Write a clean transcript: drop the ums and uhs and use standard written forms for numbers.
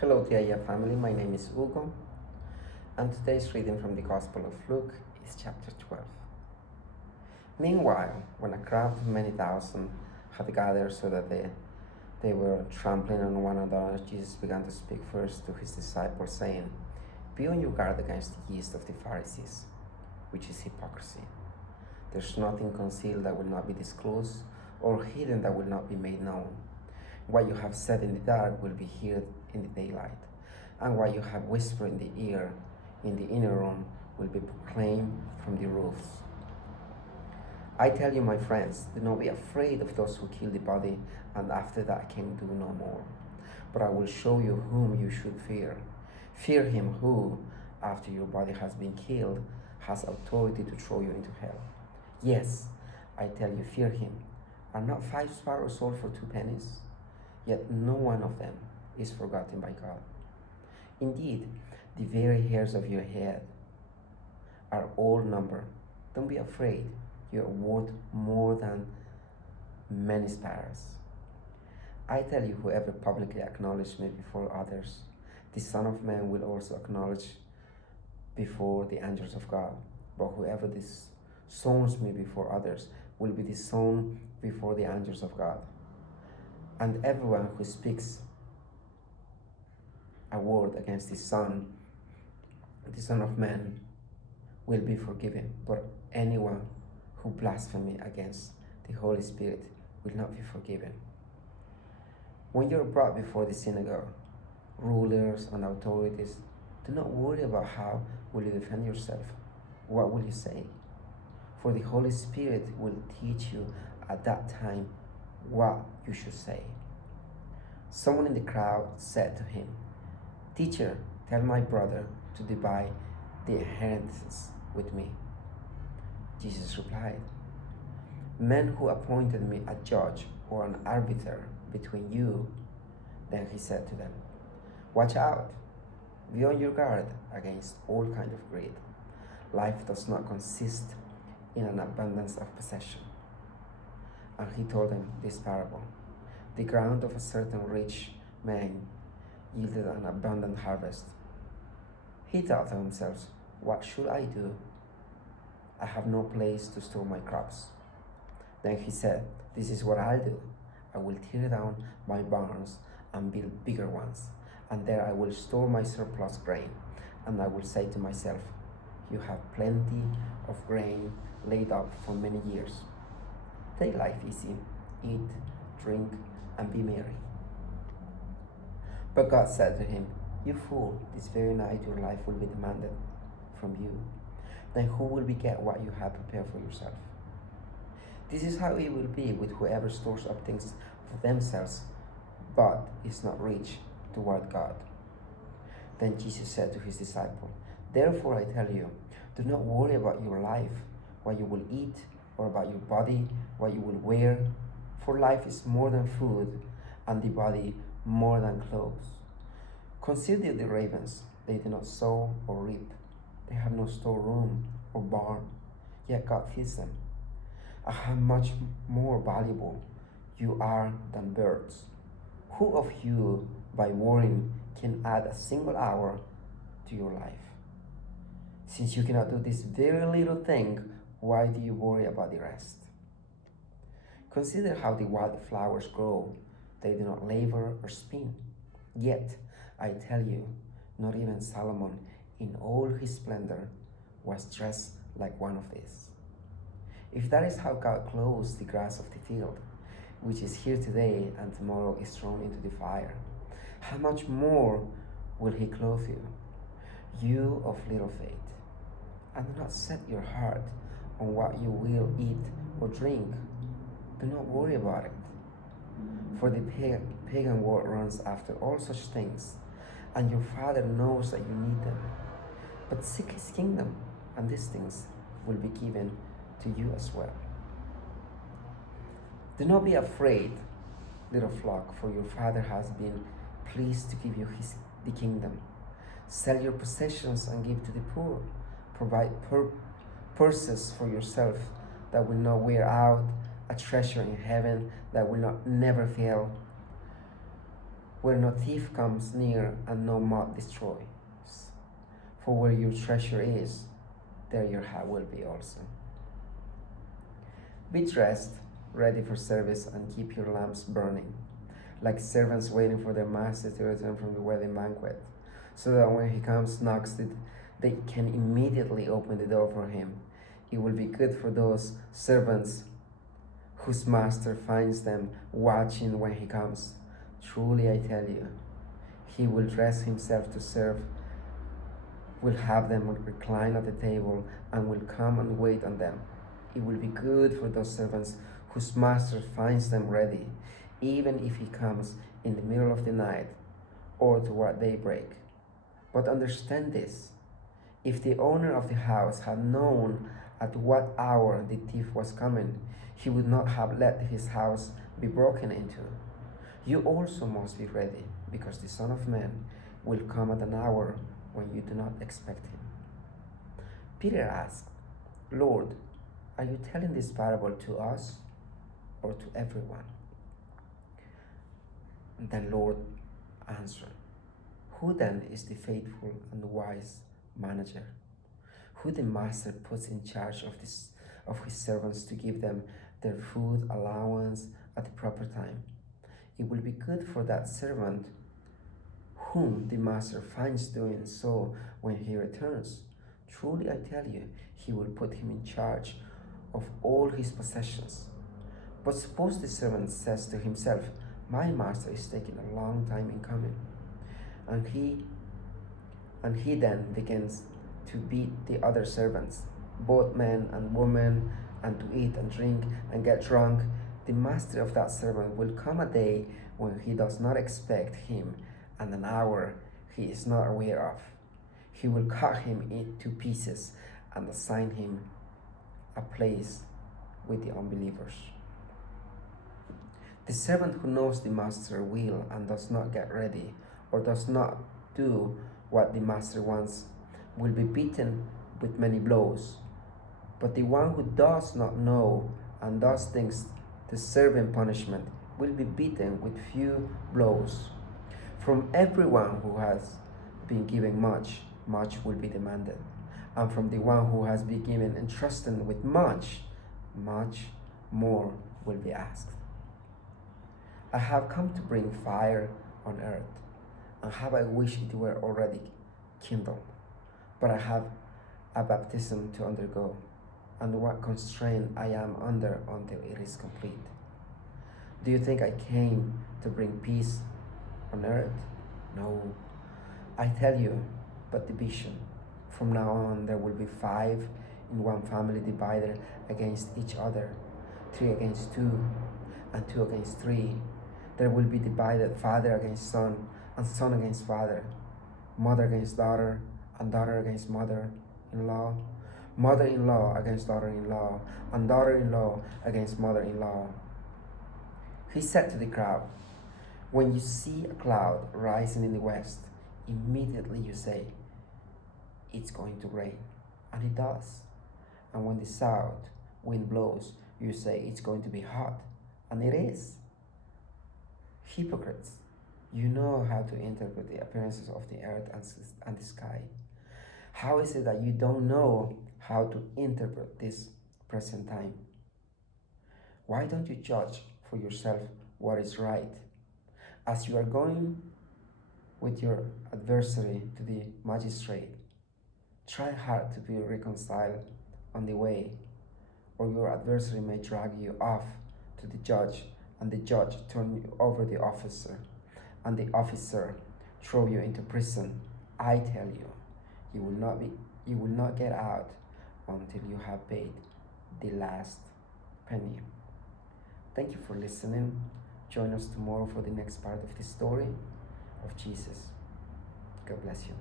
Hello, TIA family. My name is Hugo, and today's reading from the Gospel of Luke is chapter 12. Meanwhile, when a crowd of many thousand had gathered so that they were trampling on one another, Jesus began to speak first to his disciples, saying, "Be on your guard against the yeast of the Pharisees, which is hypocrisy. There's nothing concealed that will not be disclosed, or hidden that will not be made known. What you have said in the dark will be heard in the daylight, and what you have whispered in the ear in the inner room will be proclaimed from the roofs. I tell you, my friends, do not be afraid of those who kill the body, and after that can do no more. But I will show you whom you should fear. Fear him who, after your body has been killed, has authority to throw you into hell. Yes, I tell you, fear him. Are not 5 sparrows sold for 2 pennies? Yet no one of them is forgotten by God. Indeed, the very hairs of your head are all numbered. Don't be afraid. You are worth more than many sparrows. I tell you, whoever publicly acknowledges me before others, the Son of Man will also acknowledge before the angels of God. But whoever disowns me before others will be disowned before the angels of God. And everyone who speaks a word against the Son of Man, will be forgiven. But anyone who blasphemes against the Holy Spirit will not be forgiven. When you're brought before the synagogue, rulers and authorities, do not worry about how will you defend yourself. What will you say? For the Holy Spirit will teach you at that time what you should say. Someone in the crowd said to him, "Teacher, tell my brother to divide the inheritance with me." Jesus replied, "Men who appointed me a judge or an arbiter between you." Then he said to them, "Watch out. Be on your guard against all kind of greed. Life does not consist in an abundance of possession." And he told them this parable. The ground of a certain rich man yielded an abundant harvest. He thought to himself, "What should I do? I have no place to store my crops." Then he said, "This is what I'll do. I will tear down my barns and build bigger ones, and there I will store my surplus grain. And I will say to myself, you have plenty of grain laid up for many years. Take life easy, eat, drink, and be merry." But God said to him, "You fool, this very night your life will be demanded from you. Then who will get what you have prepared for yourself? This is how it will be with whoever stores up things for themselves, but is not rich toward God." Then Jesus said to his disciples, "Therefore I tell you, do not worry about your life, what you will eat, or about your body, what you will wear. For life is more than food, and the body more than clothes. Consider the ravens. They do not sow or reap. They have no storeroom or barn, yet God feeds them. How much more valuable you are than birds. Who of you, by worrying, can add a single hour to your life? Since you cannot do this very little thing, why do you worry about the rest? Consider how the wild flowers grow. They do not labor or spin. Yet, I tell you, not even Solomon in all his splendor was dressed like one of these. If that is how God clothes the grass of the field, which is here today and tomorrow is thrown into the fire, how much more will he clothe you, you of little faith? And do not set your heart on what you will eat or drink. Do not worry about it. For the pagan world runs after all such things, and your Father knows that you need them. But seek his kingdom, and these things will be given to you as well. Do not be afraid, little flock, for your Father has been pleased to give you the kingdom. Sell your possessions and give to the poor. Provide purses for yourself that will not wear out, a treasure in heaven that will not never fail, where no thief comes near and no moth destroys. For where your treasure is, there your heart will be also. Be dressed, ready for service, and keep your lamps burning, like servants waiting for their master to return from the wedding banquet, so that when he comes, knocks, they can immediately open the door for him. It will be good for those servants whose master finds them watching when he comes. Truly, I tell you, he will dress himself to serve, will have them recline at the table, and will come and wait on them. It will be good for those servants whose master finds them ready, even if he comes in the middle of the night or toward daybreak. But understand this: if the owner of the house had known at what hour the thief was coming, he would not have let his house be broken into. You also must be ready, because the Son of Man will come at an hour when you do not expect him. Peter asked, Lord, are you telling this parable to us or to everyone? Then Lord answered, who then is the faithful and wise manager, who the master puts in charge of his servants to give them their food allowance at the proper time? It will be good for that servant whom the master finds doing so when he returns. Truly, I tell you, he will put him in charge of all his possessions. But suppose the servant says to himself, my master is taking a long time in coming, and he then begins to beat the other servants, both men and women, and to eat and drink and get drunk. The master of that servant will come a day when he does not expect him, and an hour he is not aware of. He will cut him into pieces and assign him a place with the unbelievers. The servant who knows the master will and does not get ready, or does not do what the master wants, will be beaten with many blows. But the one who does not know and does things deserving punishment will be beaten with few blows. From everyone who has been given much, much will be demanded. And from the one who has been given entrusted with much, much more will be asked. I have come to bring fire on earth, and how I wish it were already kindled. But I have a baptism to undergo, and what constraint I am under until it is complete. Do you think I came to bring peace on earth? No, I tell you, but division. From now on there will be 5 in one family divided against each other, 3 against 2, and 2 against 3. There will be divided father against son, and son against father, mother against daughter, and daughter against mother-in-law, mother-in-law against daughter-in-law, and daughter-in-law against mother-in-law. He said to the crowd, when you see a cloud rising in the west, immediately you say, it's going to rain. And it does. And when the south wind blows, you say it's going to be hot. And it is. Hypocrites, you know how to interpret the appearances of the earth and the sky. How is it that you don't know how to interpret this present time? Why don't you judge for yourself what is right? As you are going with your adversary to the magistrate, try hard to be reconciled on the way, or your adversary may drag you off to the judge, and the judge turn you over the officer, and the officer throw you into prison. I tell you, you will not get out until you have paid the last penny. Thank you for listening. Join us tomorrow for the next part of the story of Jesus. God bless you.